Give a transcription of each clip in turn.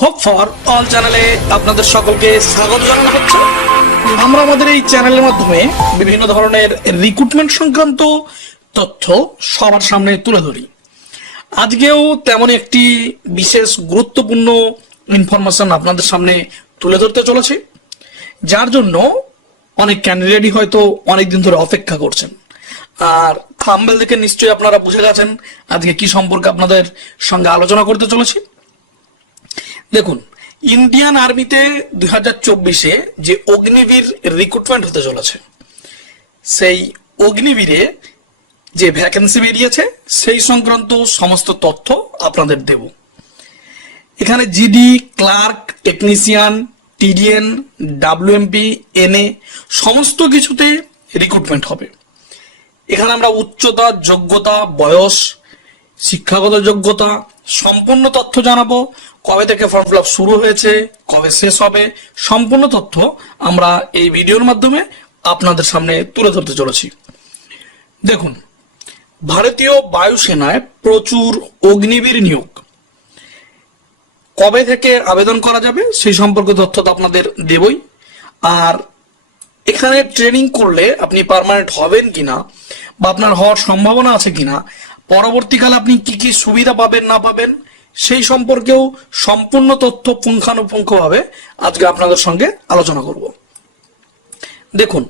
Hope for all চ্যানেলে আপনাদের সকলকে স্বাগত জানানো হচ্ছে। আমরা আমাদের এই চ্যানেলের মাধ্যমে বিভিন্ন ধরনের রিক্রুটমেন্ট সংক্রান্ত তথ্য সবার সামনে তুলে ধরি। আজকেও তেমন একটি বিশেষ গুরুত্বপূর্ণ ইনফরমেশন আপনাদের সামনে তুলে ধরতে চলেছি, যার জন্য অনেক ক্যান্ডিডেটই হয়তো অনেকদিন ধরে অপেক্ষা করছেন। আর থাম্বনেল দেখে নিশ্চয়ই আপনারা বুঝে গেছেন আজকে কি সম্পর্কে আপনাদের সঙ্গে আলোচনা করতে চলেছি। দেখুন, ইন্ডিয়ান আর্মিতে 2024-এ যে অগ্নিবীর রিক্রুটমেন্ট হতে চলেছে, সেই অগ্নিবীরে যে ভ্যাকেন্সি বেরিয়েছে সেই সংক্রান্ত সমস্ত তথ্য আপনাদের দেব। এখানে GD, clerk, technician, TDN, WMP, NA সমস্ত কিছুতে রিক্রুটমেন্ট হবে। এখানে আমরা উচ্চতা, যোগ্যতা, বয়স, শিক্ষাগত যোগ্যতা সম্পূর্ণ তথ্য জানাবো। কবে থেকে ফর্ম ফিল আপ শুরু হয়েছে, কবে শেষ হবে, সম্পূর্ণ তথ্য আমরা এই ভিডিওর মাধ্যমে আপনাদের সামনে তুলে ধরতে চলেছি। দেখুন, ভারতীয় বায়ুসেনায় প্রচুর অগ্নিবীর নিয়োগ। কবে থেকে আবেদন করা যাবে সেই সম্পর্কে তথ্য তো আপনাদের দেবই। আর এখানে ট্রেনিং করলে আপনি পার্মানেন্ট হবেন কিনা বা আপনার হওয়ার সম্ভাবনা আছে কিনা, পরবর্তীকালে আপনি কি কি সুবিধা পাবেন না পাবেন সেই সম্পর্কেও সম্পূর্ণ তথ্য পুঙ্খানুপুঙ্খভাবে আজকে আপনাদের সঙ্গে আলোচনা করব। দেখুন,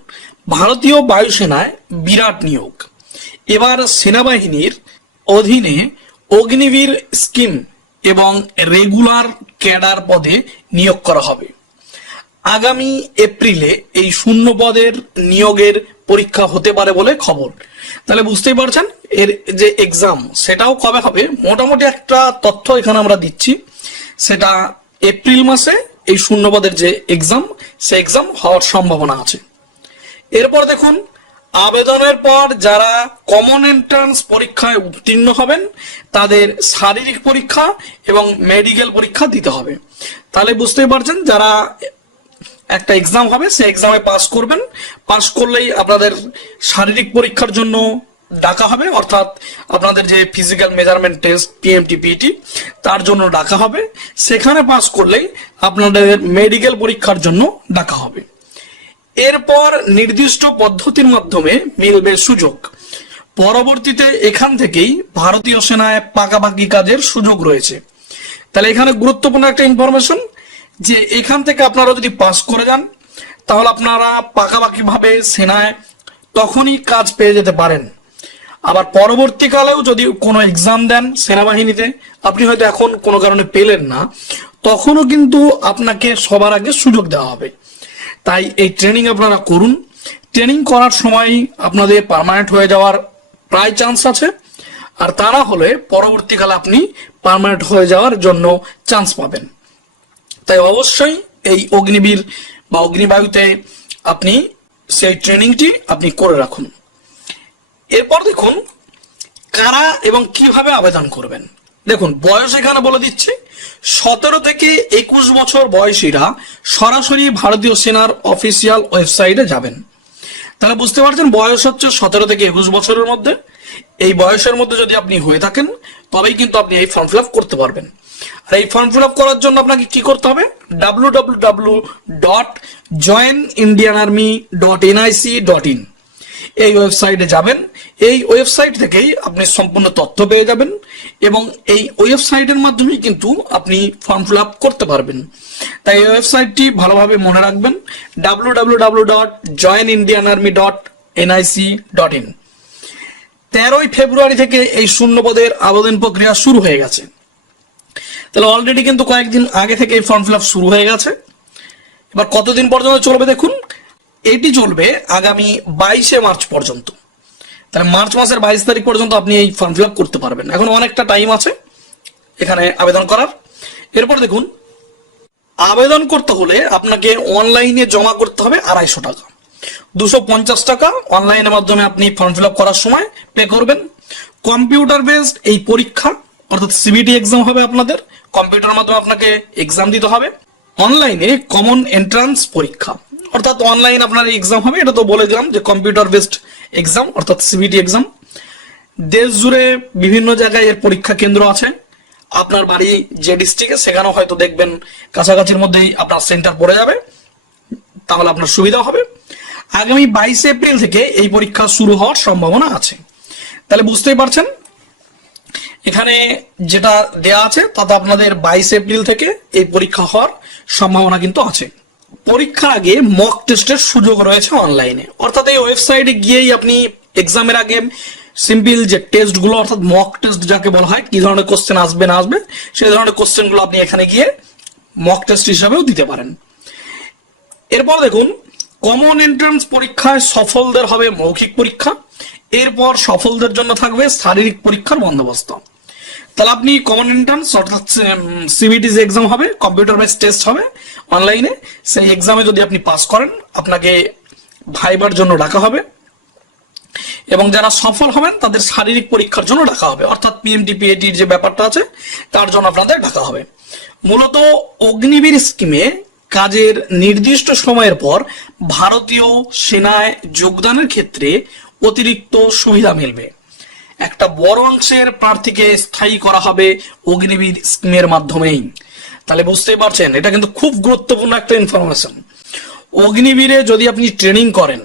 ভারতীয় বায়ুসেনায় বিরাট নিয়োগ। এবার সেনাবাহিনীর অধীনে অগ্নিবীর স্কিম এবং রেগুলার ক্যাডার পদে নিয়োগ করা হবে। আগামী এপ্রিলে এই শূন্য পদের নিয়োগের পরীক্ষা হতে পারে বলে খবর। তাহলে বুঝতেই পারছেন এর যে এক্সাম সেটাও কবে হবে। মোটামুটি একটা তথ্য এখানে আমরা দিচ্ছি, সেটা এপ্রিল মাসে এই শূন্য পদের যে এক্সাম, সে এক্সাম হওয়ার সম্ভাবনা আছে। এরপর দেখুন, আবেদনের পর যারা কমন এন্ট্রান্স পরীক্ষায় উত্তীর্ণ হবেন তাদের শারীরিক পরীক্ষা এবং মেডিকেল পরীক্ষা দিতে হবে। তাহলে বুঝতেই পারছেন যারা একটা এক্সাম হবে সেই এক্সামে পাস করবেন, পাস করলেই আপনাদের শারীরিক পরীক্ষার জন্য ডাকা হবে, অর্থাৎ আপনাদের যে physical measurement test PMT PT তার জন্য ডাকা হবে। সেখানে পাস করলেই আপনাদের মেডিকেল পরীক্ষার জন্য ডাকা হবে। এরপর নির্দিষ্ট পদ্ধতির মাধ্যমে মিলবে সুযোগ। পরবর্তীতে এখান থেকেই ভারতীয় সেনায় পাকাপাকি কাজের সুযোগ রয়েছে। তাহলে এখানে গুরুত্বপূর্ণ একটা ইনফরমেশন যে এখান থেকে আপনারা যদি পাস করে যান তাহলে আপনারা পাকাপাকি ভাবে সেনায় তখনই কাজ পেয়ে যেতে পারেন। আবার পরবর্তীকালেও যদি কোনো এক্সাম দেন সেনাবাহিনীতে, আপনি হয়তো এখন কোনো কারণে পেলেন না, তখনও কিন্তু আপনাকে সবার আগে সুযোগ দেওয়া হবে। তাই এই ট্রেনিং আপনারা করুন। ট্রেনিং করার সময় আপনাদের পার্মানেন্ট হয়ে যাওয়ার প্রায় চান্স আছে, আর তা না হলে পরবর্তীকালে আপনি পার্মানেন্ট হয়ে যাওয়ার জন্য চান্স পাবেন। তাই অবশ্যই এই অগ্নিবীর বা অগ্নিবায়ুতে আপনি সেই ট্রেনিংটি আপনি করে রাখুন। এরপর দেখুন কারা এবং কিভাবে আবেদন করবেন। দেখুন, বয়স এখানে বলে দিচ্ছে 17 থেকে 21 বছর বয়সীরা সরাসরি ভারতীয় সেনার অফিসিয়াল ওয়েবসাইটে যাবেন। তাহলে বুঝতে পারছেন বয়স হচ্ছে 17 থেকে 21 বছরের মধ্যে। এই বয়সের মধ্যে যদি আপনি হয়ে থাকেন তবেই কিন্তু আপনি এই ফর্ম ফিল আপ করতে পারবেন। আর এই ফর্ম ফিল আপ করার জন্য আপনাকে কি করতে হবে, www.joinindianarmy.nic.in এই ওয়েবসাইটে যাবেন। এই ওয়েবসাইট থেকেই আপনি সম্পূর্ণ তথ্য পেয়ে যাবেন এবং এই ওয়েবসাইটের মাধ্যমে কিন্তু আপনি ফর্ম ফিল আপ করতে পারবেন। তাই এই ওয়েবসাইটটি ভালোভাবে মনে রাখবেন, www.joinindianarmy.nic.in। 13ই ফেব্রুয়ারি থেকে এই শূন্য পদের আবেদন প্রক্রিয়া শুরু হয়ে গেছে। তাহলে অলরেডি কিন্তু কয়েকদিন আগে থেকে এই ফর্ম ফিল আপ শুরু হয়ে গেছে। এবার কতদিন পর্যন্ত চলবে দেখুন, এটি চলবে আগামী 22শে মার্চ পর্যন্ত। তাহলে মার্চ মাসের 22 তারিখ পর্যন্ত আপনি এই ফর্ম ফিল আপ করতে পারবেন। এখন অনেকটা টাইম আছে এখানে আবেদন করার। এরপর দেখুন, আবেদন করতে হলে আপনাকে অনলাইনে জমা করতে হবে 250 টাকা। 250 টাকা অনলাইনের মাধ্যমে আপনি ফর্ম ফিল আপ করার সময় পে করবেন। কম্পিউটার বেসড এই পরীক্ষা, অর্থাৎ সিবিটি এক্সাম হবে আপনাদের। কম্পিউটারের মাধ্যমে আপনাকে এক্সাম দিতে হবে। অনলাইনে কমন এন্ট্রান্স পরীক্ষা, অর্থাৎ অনলাইন আপনার এক্সাম হবে। এটা তো বলে দিলাম যে কম্পিউটার বেসড এক্সাম অর্থাৎ সিবিটি এক্সাম। দেশ জুড়ে বিভিন্ন জায়গায় এর পরীক্ষা কেন্দ্র আছে। আপনার বাড়ি যে ডিস্ট্রিক্টে সেখানেও হয়তো দেখবেন কাছাকাছির মধ্যেই আপনার সেন্টার পড়ে যাবে, তাহলে আপনার সুবিধা হবে। আগামী 22 এপ্রিল থেকে এই পরীক্ষা শুরু হওয়ার সম্ভাবনা আছে। তাহলে বুঝতেই পারছেন এখানে যেটা দেয়া আছে তাতে আপনাদের 22 এপ্রিল থেকে এই পরীক্ষা হওয়ার সম্ভাবনা কিন্তু আছে। পরীক্ষার আগে মক টেস্টের সুযোগ রয়েছে অনলাইনে, অর্থাৎ এই ওয়েবসাইটে গিয়েই আপনি এক্সামের আগে সিম্পল যে টেস্টগুলো অর্থাৎ মক টেস্ট যাকে বলা হয়, কি ধরনের কোশ্চেন আসবে না আসবে সেই ধরনের কোশ্চেনগুলো আপনি এখানে গিয়ে মক টেস্ট হিসাবেও দিতে পারেন। এরপর দেখুন, কমন এন্ট্রান্স পরীক্ষায় সফলদের হবে মৌখিক পরীক্ষা, এরপর সফলদের জন্য থাকবে শারীরিক পরীক্ষার বন্দোবস্ত। তাহলে আপনি কমন এন্ট্রান্স অর্থাৎ সিবিটি যে এক্সাম হবে, কম্পিউটার বেস টেস্ট হবে অনলাইনে, সেই এক্সামে যদি আপনি পাস করেন আপনাকে ভাইবার জন্য ডাকা হবে, এবং যারা সফল হবেন তাদের শারীরিক পরীক্ষার জন্য ডাকা হবে, অর্থাৎ পিএমটি পিএটির যে ব্যাপারটা আছে তার জন্য আপনাদের ডাকা হবে। মূলত অগ্নিবীর স্কিমে কাজের নির্দিষ্ট সময়ের পর ভারতীয় সেনায় যোগদানের ক্ষেত্রে অতিরিক্ত সুবিধা মিলবে। একটা বড় অংশের প্রার্থীকে স্থায়ী করা হবে অগ্নিবীর স্কিমের মাধ্যমেই। তাহলে বুঝতেই পারছেন এটা কিন্তু খুব গুরুত্বপূর্ণ একটা ইনফরমেশন। অগ্নিবীরে যদি আপনি ট্রেনিং করেন,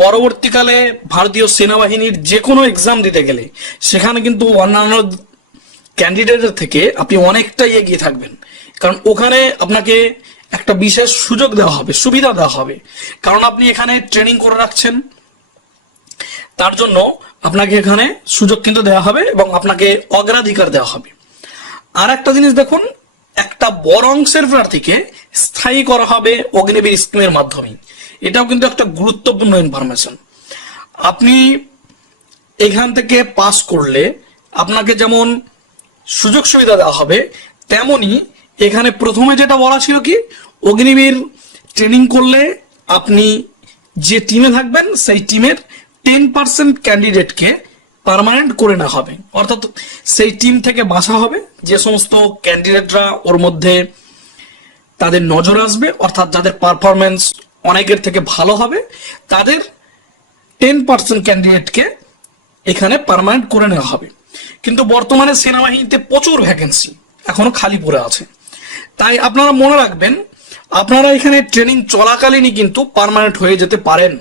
পরবর্তীকালে ভারতীয় সেনাবাহিনীর যে কোনো এক্সাম দিতে গেলে সেখানে কিন্তু অন্যান্য ক্যান্ডিডেটের থেকে আপনি অনেকটাই এগিয়ে থাকবেন, কারণ ওখানে আপনাকে একটা বিশেষ সুযোগ দেওয়া হবে, সুবিধা দেওয়া হবে, কারণ আপনি এখানে ট্রেনিং করে রাখছেন, তার জন্য আপনাকে এখানে সুযোগ কিন্তু দেওয়া হবে এবং আপনাকে অগ্রাধিকার দেওয়া হবে। আর একটা জিনিস দেখুন, একটা বড় অংশের প্রার্থীকে স্থায়ী করা হবে অগ্নিবীর স্কিমের মাধ্যমে। এটাও কিন্তু একটা গুরুত্বপূর্ণ ইনফরমেশন। আপনি এখান থেকে পাস করলে আপনাকে যেমন সুযোগ সুবিধা দেওয়া হবে, তেমনি এখানে প্রথমে যেটা বলা ছিল কি, অগ্নিবীর ট্রেনিং করলে আপনি যে টিমে থাকবেন সেই টিমের 10% ক্যান্ডিডেটকে পার্মানেন্ট করে নেওয়া হবে, অর্থাৎ সেই টিম থেকে বাছা হবে যে সমস্ত ক্যান্ডিডেটরা ওর মধ্যে তাদের নজর আসবে, অর্থাৎ যাদের পারফরমেন্স অনেকের থেকে ভালো হবে, তাদের 10% ক্যান্ডিডেটকে এখানে পার্মানেন্ট করে নেওয়া হবে। কিন্তু বর্তমানে সেনাবাহিনীতে প্রচুর ভ্যাকেন্সি এখনো খালি পড়ে আছে, তাই আপনারা মনে রাখবেন আপনারা এখানে ট্রেনিং চলাকালীনই কিন্তু পার্মানেন্ট হয়ে যেতে পারেন।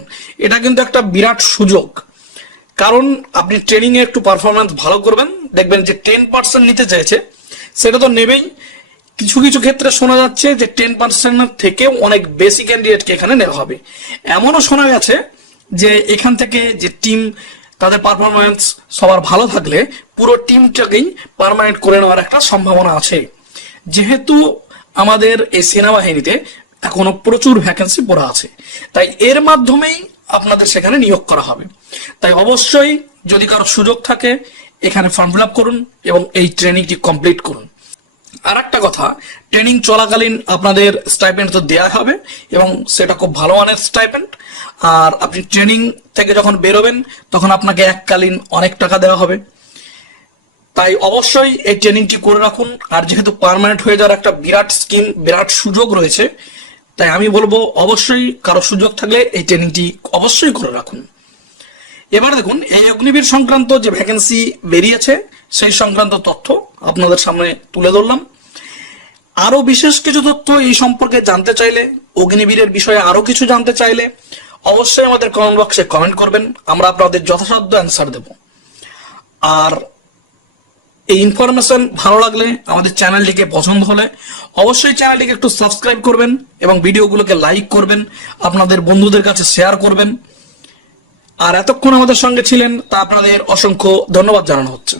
এটা কিন্তু একটা বিরাট সুযোগ, কারণ আপনি ট্রেনিং এ একটু পারফরমেন্স ভালো করবেন, দেখবেন যে 10% নিতে চাইছে সেটা তো নেবেই, কিছু কিছু ক্ষেত্রে শোনা যাচ্ছে যে 10% থেকে অনেক বেশি ক্যান্ডিডেটকে এখানে নেওয়া হবে। এমনও শোনা গেছে যে এখান থেকে যে টিম তাদের পারফরমেন্স সবার ভালো থাকলে পুরো টিমটাকেই পার্মানেন্ট করে নেওয়ার একটা সম্ভাবনা আছে, যেহেতু আমাদের এই সেনাবাহিনীতে এখনো প্রচুর ভ্যাকেন্সি পড়া আছে, তাই এর মাধ্যমেই আপনাদের সেখানে নিয়োগ করা হবে। তাই অবশ্যই যদি কারো সুযোগ থাকে এখানে ফর্ম ফিল আপ করুন এবং এই ট্রেনিংটি কমপ্লিট করুন। আর একটা কথা, ট্রেনিং চলাকালীন আপনাদের স্টাইপেন্ড তো দেওয়া হবে এবং সেটা খুব ভালো মানের স্টাইপেন্ড। আর আপনি ট্রেনিং থেকে যখন বেরোবেন তখন আপনাকে এককালীন অনেক টাকা দেওয়া হবে। তাই অবশ্যই এই ট্রেনিংটি করে রাখুন। আর যেহেতু পার্মানেন্ট হয়ে যাওয়ার একটা বিরাট স্কিম, বিরাট সুযোগ রয়েছে, তাই আমি বলবো অবশ্যই কারো সুযোগ থাকলে এই ট্রেনিংটি অবশ্যই করে রাখুন। এবার দেখুন, এই অগ্নিবীর সংক্রান্ত যে ভ্যাকেন্সি বেরিয়েছে সেই সংক্রান্ত তথ্য আপনাদের সামনে তুলে ধরলাম। আরো বিশেষ কিছু তথ্য এই সম্পর্কে জানতে চাইলে, অগ্নিবীরের বিষয়ে আরো কিছু জানতে চাইলে অবশ্যই আমাদের কমেন্ট বক্সে কমেন্ট করবেন, আমরা আপনাদের যথাসাধ্য অ্যান্সার দেব। আর এই ইনফরমেশন ভালো লাগলে, আমাদের চ্যানেলটিকে পছন্দ হলে অবশ্যই চ্যানেলটিকে একটু সাবস্ক্রাইব করবেন এবং ভিডিওগুলোকে লাইক করবেন, আপনাদের বন্ধুদের কাছে শেয়ার করবেন। আর এতক্ষণ আমাদের সঙ্গে ছিলেন তা আপনাদের অসংখ্য ধন্যবাদ জানানো হচ্ছে।